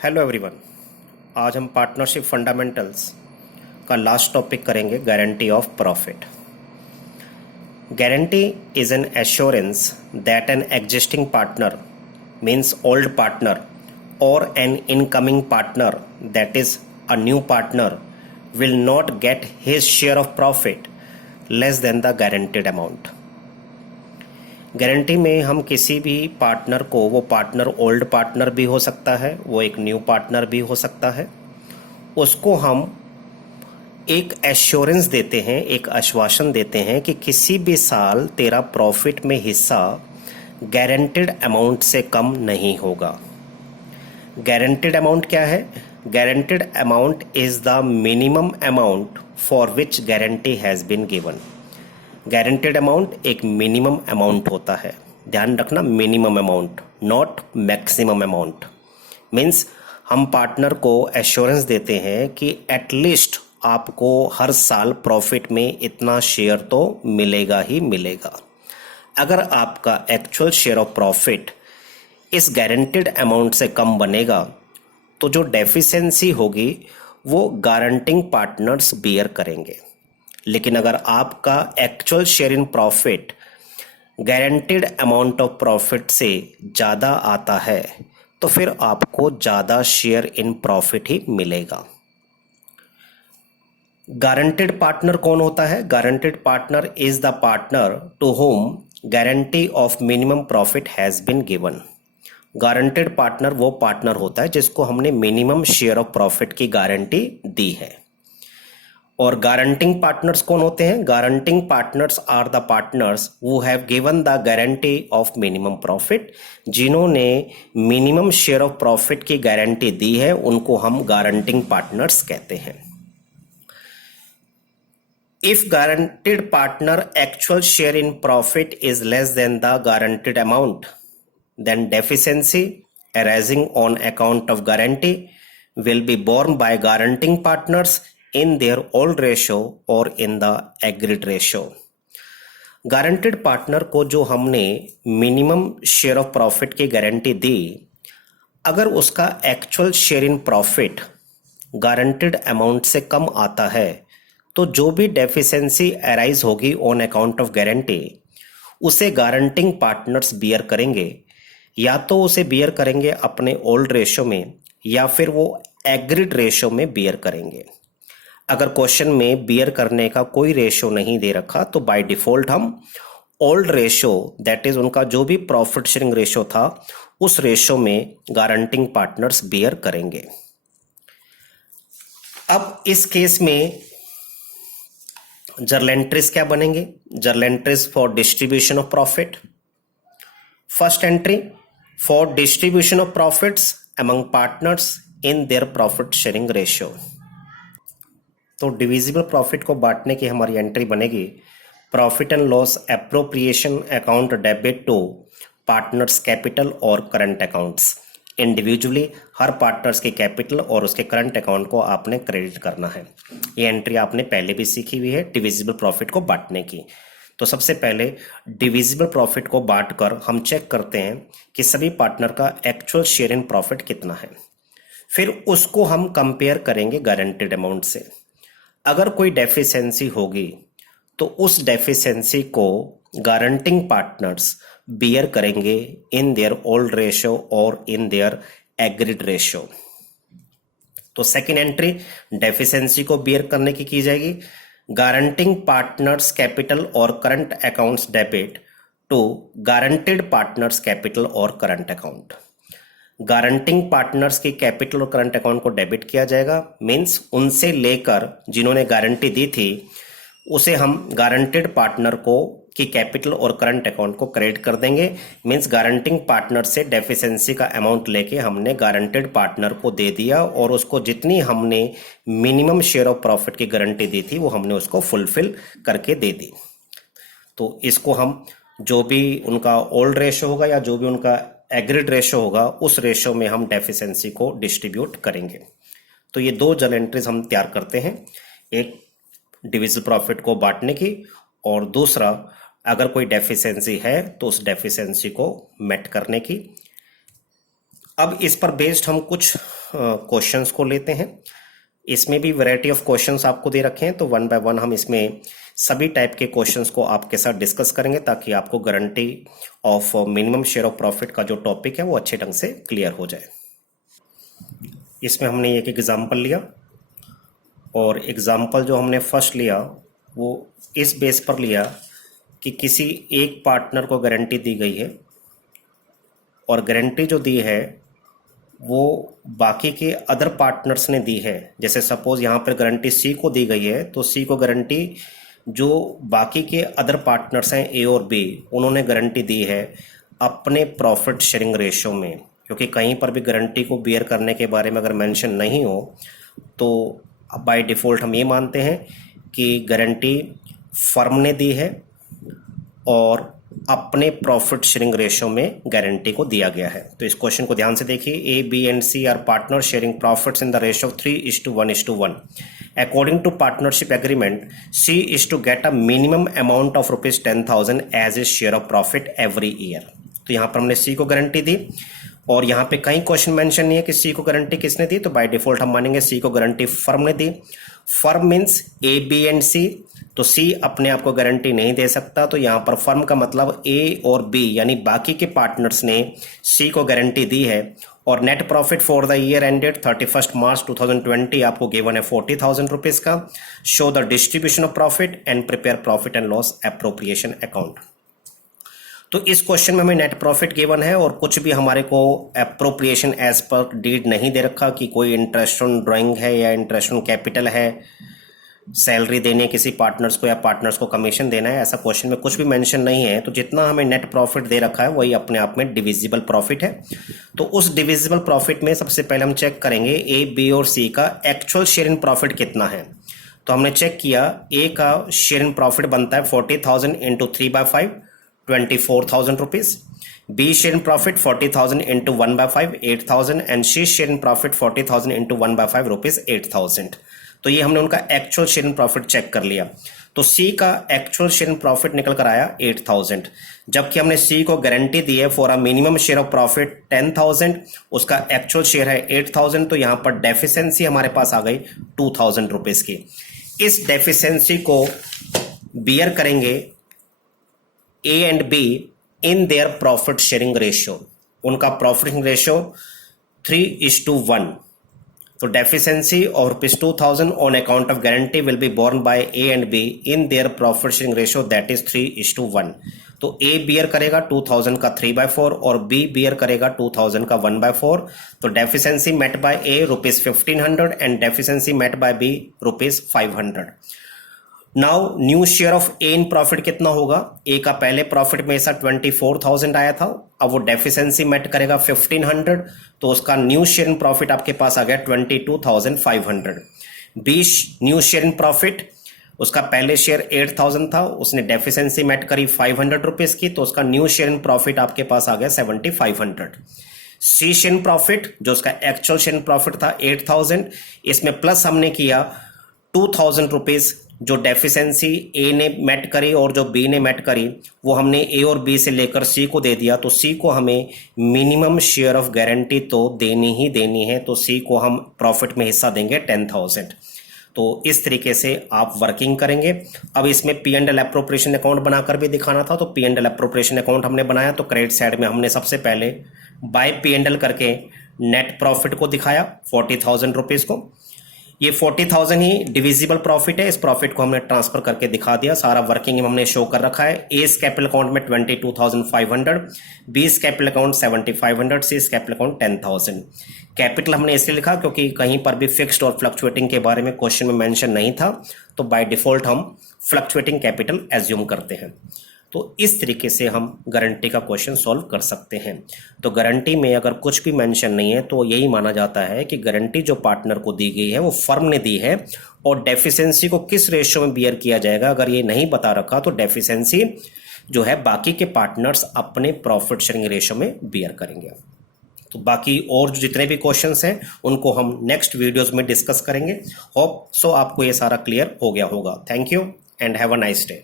Hello everyone. आज हम partnership fundamentals का लास्ट टॉपिक करेंगे, guarantee of profit. Guarantee is an assurance that an existing partner means old partner or an incoming partner that is a new partner will not get his share of profit less than the guaranteed amount. Guarantee में हम किसी भी partner को, वो partner old partner भी हो सकता है, वो एक न्यू पार्टनर भी हो सकता है, उसको हम एक एश्योरेंस देते हैं, एक आश्वासन देते हैं कि किसी भी साल तेरा प्रॉफिट में हिस्सा गारंटीड अमाउंट से कम नहीं होगा। गारंटीड अमाउंट क्या है? Guaranteed amount is the minimum amount for which guarantee has been given. Guaranteed amount एक मिनिमम अमाउंट होता है, ध्यान रखना, minimum amount, not maximum amount. Means हम पार्टनर को एश्योरेंस देते हैं कि एटलीस्ट आपको हर साल प्रॉफिट में इतना शेयर तो मिलेगा ही मिलेगा। अगर आपका एक्चुअल शेयर ऑफ प्रॉफिट इस गारंटेड अमाउंट से कम बनेगा तो जो डेफिशिएंसी होगी वो गारंटिंग पार्टनर्स बियर करेंगे। लेकिन अगर आपका actual share in profit guaranteed amount of profit से ज़्यादा आता है तो फिर आपको ज़्यादा शेयर इन प्रॉफिट ही मिलेगा। गारंटीड पार्टनर कौन होता है? Guaranteed partner is the partner to whom guarantee of minimum profit has been given. Guaranteed partner वो पार्टनर होता है जिसको हमने मिनिमम शेयर ऑफ प्रॉफिट की गारंटी दी है। और गारंटिंग पार्टनर्स कौन होते हैं? Guaranteeing partners are the partners who have given the guarantee of minimum profit. जिन्होंने मिनिमम शेयर ऑफ प्रॉफिट की गारंटी दी है उनको हम गारंटिंग पार्टनर्स कहते हैं। If guaranteed partner actual share in profit is less than the guaranteed amount, then deficiency arising on account of guarantee will be borne by guaranteeing partners in their old ratio or in the agreed ratio। Guaranteed partner को जो हमने minimum share of profit की guarantee दी, अगर उसका actual share in profit guaranteed amount से कम आता है तो जो भी डेफिशिएंसी अराइज होगी ऑन अकाउंट ऑफ गारंटी उसे गारंटिंग पार्टनर्स बियर करेंगे। या तो उसे बियर करेंगे अपने ओल्ड रेशो में या फिर वो एग्रीड रेशो में बियर करेंगे। अगर क्वेश्चन में बियर करने का कोई रेशो नहीं दे रखा तो बाय डिफॉल्ट हम ओल्ड रेशो, दैट इज उनका जो भी प्रॉफिट शेयरिंग रेशो था, उस रेशो में गारंटिंग पार्टनर्स बियर करेंगे। अब इस केस में जर्नल एंट्रीज क्या बनेंगे? Journal entries for distribution of profit. First entry for distribution of profits among partners in their profit sharing ratio. तो डिविजिबल प्रॉफिट को बांटने की हमारी एंट्री बनेगी profit and loss appropriation account debit to partners capital और current accounts. Individually हर partners के capital और उसके करंट अकाउंट को आपने क्रेडिट करना है। ये एंट्री आपने पहले भी सीखी हुई है डिविजिबल प्रॉफिट को बांटने की। तो सबसे पहले डिविजिबल प्रॉफिट को बांटकर हम चेक करते हैं कि सभी पार्टनर का एक्चुअल शेयर इन प्रॉफिट कितना है। फिर उसको हम कंपेयर करेंगे गारंटीड अमाउंट से। अगर कोई डेफिशिएंसी होगी तो उस डेफिशिएंसी को गारंटिंग पार्टनर्स बियर करेंगे इन देयर ओल्ड रेशो और इन देयर एग्रीड रेशो। तो सेकेंड एंट्री डेफिशिएंसी को बियर करने की जाएगी गारंटिंग पार्टनर्स कैपिटल और current accounts debit to guaranteed partners capital और करंट अकाउंट। गारंटिंग पार्टनर्स की कैपिटल और करंट अकाउंट को डेबिट किया जाएगा, मींस उनसे लेकर जिन्होंने गारंटी दी थी उसे हम गारंटेड पार्टनर को की कैपिटल और करंट अकाउंट को क्रेडिट कर देंगे। मींस गारंटिंग पार्टनर से डेफिशिएंसी का अमाउंट लेके हमने गारंटेड पार्टनर को दे दिया और उसको जितनी हमने मिनिमम शेयर ऑफ प्रॉफिट की गारंटी दी थी वो हमने उसको फुलफिल करके दे दी। तो इसको हम जो भी उनका ओल्ड रेशो होगा या जो भी उनका एग्रीड रेशो होगा उस रेशो में हम डेफिशिएंसी को डिस्ट्रीब्यूट करेंगे। तो ये दो जर्नल एंट्रीज हम तैयार करते हैं, एक डिविजिबल प्रॉफिट को बांटने की और दूसरा अगर कोई डेफिशिएंसी है तो उस डेफिशिएंसी को मेट करने की। अब इस पर बेस्ड हम कुछ क्वेश्चंस को लेते हैं। इसमें भी वैरायटी ऑफ क्वेश्चंस आपको दे रखे हैं, तो वन बाय वन हम इसमें सभी टाइप के क्वेश्चंस को आपके साथ डिस्कस करेंगे ताकि आपको guarantee of minimum share of profit का जो टॉपिक है वो अच्छे ढंग से क्लियर हो जाए। इसमें हमने एक एग्जाम्पल लिया और एग्जाम्पल जो हमने फर्स्ट लिया वो इस बेस पर लिया कि किसी एक पार्टनर को गारंटी दी गई है और गारंटी जो दी है वो बाकी के अदर पार्टनर्स ने दी है। जैसे सपोज यहाँ पर गारंटी सी को दी गई है, तो सी को गारंटी जो बाकी के अदर पार्टनर्स हैं ए और बी, उन्होंने गारंटी दी है अपने प्रॉफिट शेयरिंग रेशो में। क्योंकि कहीं पर भी गारंटी को बियर करने के बारे में अगर मेंशन नहीं हो तो बाय डिफ़ॉल्ट हम ये मानते हैं कि गारंटी फर्म ने दी है और अपने प्रॉफिट शेयरिंग रेशो में गारंटी को दिया गया है। तो इस क्वेश्चन को ध्यान से देखिए। A, B and C are partner sharing profits in the ratio of 3:1:1। According to partnership agreement, C is to get a minimum amount of ₹10,000 as a share of profit every year. तो यहाँ पर हमने सी को guarantee दी और यहाँ पे कहीं question mention नहीं है कि सी को गारंटी किसने दी, तो बाय डिफॉल्ट हम मानेंगे सी को गारंटी फर्म ने दी। Firm means A, B and C, तो सी अपने आप को गारंटी नहीं दे सकता, तो यहाँ पर फर्म का मतलब ए और बी यानी बाकी के पार्टनर्स ने सी को गारंटी दी है। और net profit for the year ended 31 मार्च 2020 आपको गिवन है ₹40,000 का। Show the distribution of profit and prepare profit and loss appropriation account. तो इस क्वेश्चन में हमें नेट प्रॉफिट गिवन है और कुछ भी हमारे को एप्रोप्रिएशन एज पर डीड नहीं दे रखा कि कोई इंटरेस्ट ऑन ड्राइंग है या इंटरेस्ट ऑन कैपिटल है, सैलरी देने किसी पार्टनर्स को या पार्टनर्स को कमीशन देना है, ऐसा क्वेश्चन में कुछ भी मेंशन नहीं है। तो जितना हमें नेट प्रॉफिट दे रखा है वही अपने आप में डिविजिबल प्रॉफिट है। तो उस डिविजिबल प्रॉफिट में सबसे पहले हम चेक करेंगे ए, बी और सी का एक्चुअल शेयर इन प्रॉफिट कितना है। तो हमने चेक किया, ए का शेयर इन प्रॉफिट बनता है 40,000 into 3/5 ₹24,000। B share in profit 40,000 into 1/5 8,000 and C share in profit 40,000 into 1/5 ₹8,000। तो ये हमने उनका actual share in profit check कर लिया। तो C का एक्चुअल शेयर इन प्रॉफिट निकल कर आया 8,000, जबकि हमने C को गारंटी दी है for a minimum share of profit 10,000, उसका एक्चुअल शेयर है 8,000। तो यहाँ पर डेफिशिएंसी हमारे पास आ गई ₹2,000 की। इस डेफिशिएंसी को बियर करेंगे A and B in their profit sharing ratio. उनका प्रॉफिट शेयरिंग रेशियो 3:1। तो डेफिशिएंसी और ₹2,000 on account of guarantee will be borne by A and B in their profit sharing ratio that is 3:1। तो ए beer करेगा 2,000 का 3/4 और B beer करेगा 2,000 का 1/4। तो deficiency met by A ₹1,500 and deficiency met by B ₹500। Now new share of A in profit कितना होगा। ए का पहले प्रॉफिट में ऐसा 24,000 आया था, अब वो डेफिशिएंसी मेट करेगा 1,500, तो उसका न्यू शेयर इन प्रॉफिट आपके पास आ गया 22,500। B new share in profit, उसका पहले शेयर 8,000 था, उसने डेफिशिएंसी मेट करी ₹500 की, तो उसका न्यू शेयर इन प्रॉफिट आपके पास आ गया 7,500। सी शेयर इन प्रॉफिट जो उसका एक्चुअल शेयर इन प्रॉफिट था 8,000, इसमें प्लस हमने किया ₹2,000 जो डेफिशिएंसी ए ने मेट करी और जो बी ने मेट करी वो हमने ए और बी से लेकर सी को दे दिया। तो सी को हमें मिनिमम शेयर ऑफ गारंटी तो देनी ही देनी है, तो सी को हम प्रॉफिट में हिस्सा देंगे 10,000। तो इस तरीके से आप वर्किंग करेंगे। अब इसमें P&L एप्रोप्रिएशन अकाउंट बनाकर भी दिखाना था, तो P&L एप्रोप्रिएशन अकाउंट हमने बनाया। तो क्रेडिट साइड में हमने सबसे पहले बाय P&L करके नेट प्रॉफिट को दिखाया ₹40,000 को। ये 40,000 ही डिविजिबल प्रॉफिट है, इस प्रॉफिट को हमने ट्रांसफर करके दिखा दिया। सारा वर्किंग हमने शो कर रखा है। ए कैपिटल अकाउंट में 22,500, बी कैपिटल अकाउंट 7,500, सी कैपिटल अकाउंट 10,000। कैपिटल हमने इसलिए लिखा क्योंकि कहीं पर भी फिक्स्ड और फ्लक्चुएटिंग के बारे में क्वेश्चन में मेंशन नहीं था, तो बाय डिफॉल्ट हम फ्लक्चुएटिंग कैपिटल एज्यूम करते हैं। तो इस तरीके से हम गारंटी का क्वेश्चन सॉल्व कर सकते हैं। तो गारंटी में अगर कुछ भी मेंशन नहीं है तो यही माना जाता है कि गारंटी जो पार्टनर को दी गई है वो फर्म ने दी है, और डेफिशिएंसी को किस रेशियो में बियर किया जाएगा अगर ये नहीं बता रखा तो डेफिशिएंसी जो है बाकी के पार्टनर्स अपने प्रॉफिट शेयरिंग रेशियो में बियर करेंगे। तो बाकी और जो जितने भी क्वेश्चंस हैं उनको हम नेक्स्ट वीडियोस में डिस्कस करेंगे। होप सो आपको ये सारा क्लियर हो गया होगा। Thank you and have a nice day.